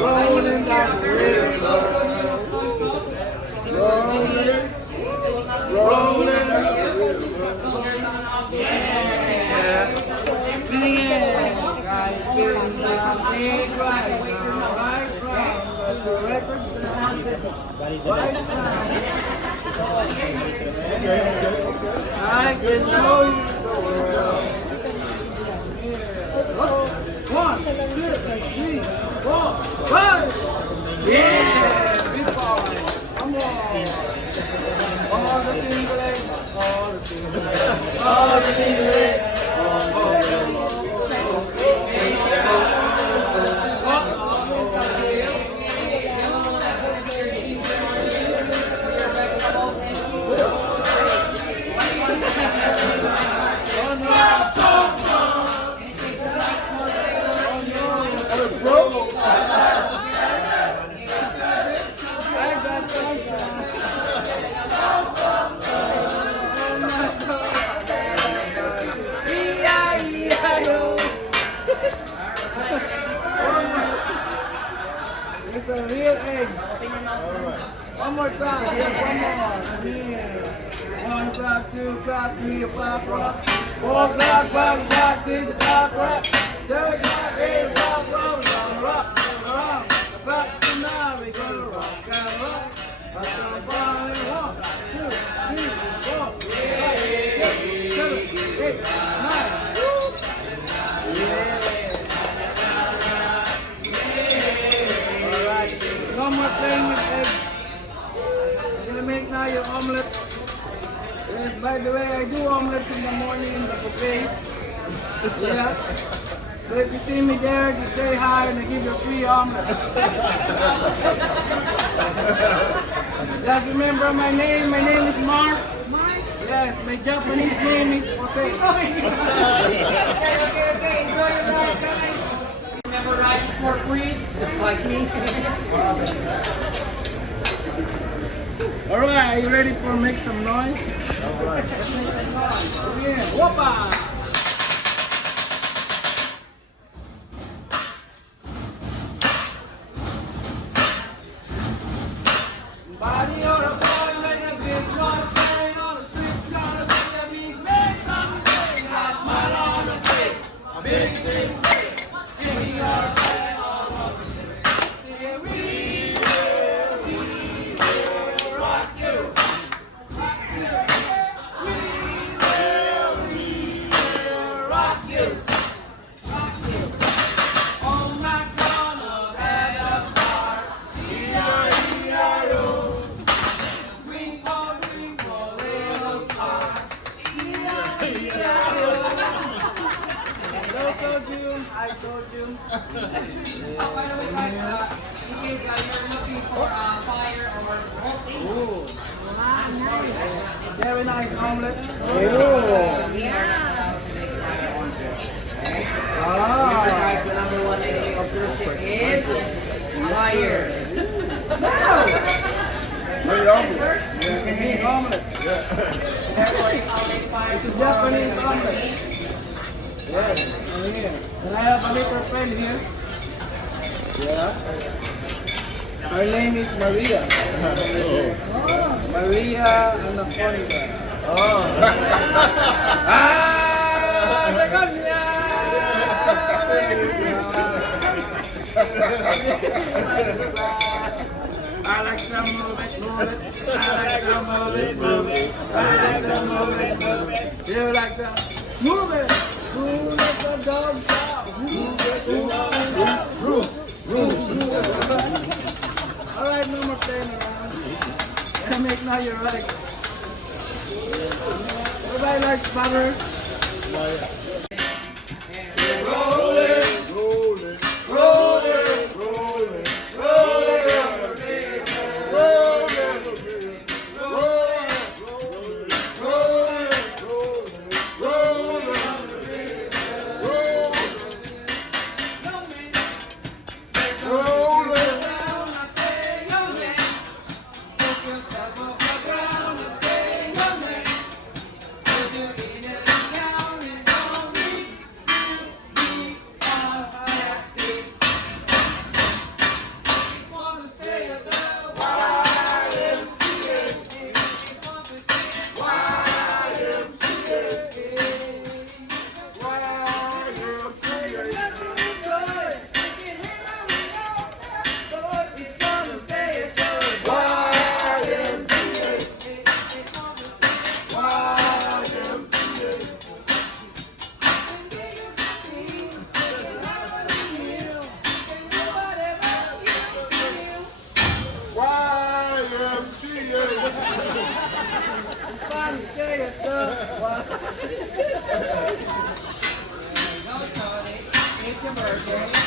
rolling down the river. Rolling, rolling down the river. Yeah. Guys, feeling down big right now, right from the record right now. I can show you the world. One, two, three, 4, 5. Yeah, big boy. Come on. All the single legs. All the single legs. All the single legs. It's a real egg. One more time. One more. Yeah. 1 o'clock, 2 o'clock, 3 o'clock, 4 o'clock, 5 o'clock, 6 o'clock, 7 o'clock, 8 o'clock, roll, rock, rock. About tonight we gonna rock and rock. That's the fun. 1, 2, 3, 4, 5, 6, 7, 8, 9. Yeah. One more thing with eggs. I'm gonna make now your omelet. Yes, by the way, I do omelets in the morning in the buffet. Yeah. So if you see me there, just say hi and I give you a free omelet. Just remember my name. My name is Mark. Yes, my Japanese name is Jose. Okay. Enjoy your ride, guys. Never ride for free, just like me. Alright, are you ready for make some noise? Alright. Let's make some noise. Again. Whoppa! Body on a boy like a big drum playing on the streets, gonna be a big man someday. Got mud on the face, a big face. I told you. By the way, guys, in case you're looking for fire or roasting. Very nice omelet. The number one enemy of your ship is fire. Great omelet. It's a big omelet. It's a Japanese omelet. Yes. And I have a little friend here. Yeah. Her name is Maria. Maria and the funny guy. I like to move it, move it. I like to move it, move it. I like to move it, move it. You like to move it. Move like a dog shout. Alright, no more playing around. And make now you're right. Everybody likes butter. Rolling, rolling, rolling, rolling, rolling, It's fun to stay at the... There you go, Tony. It's your birthday.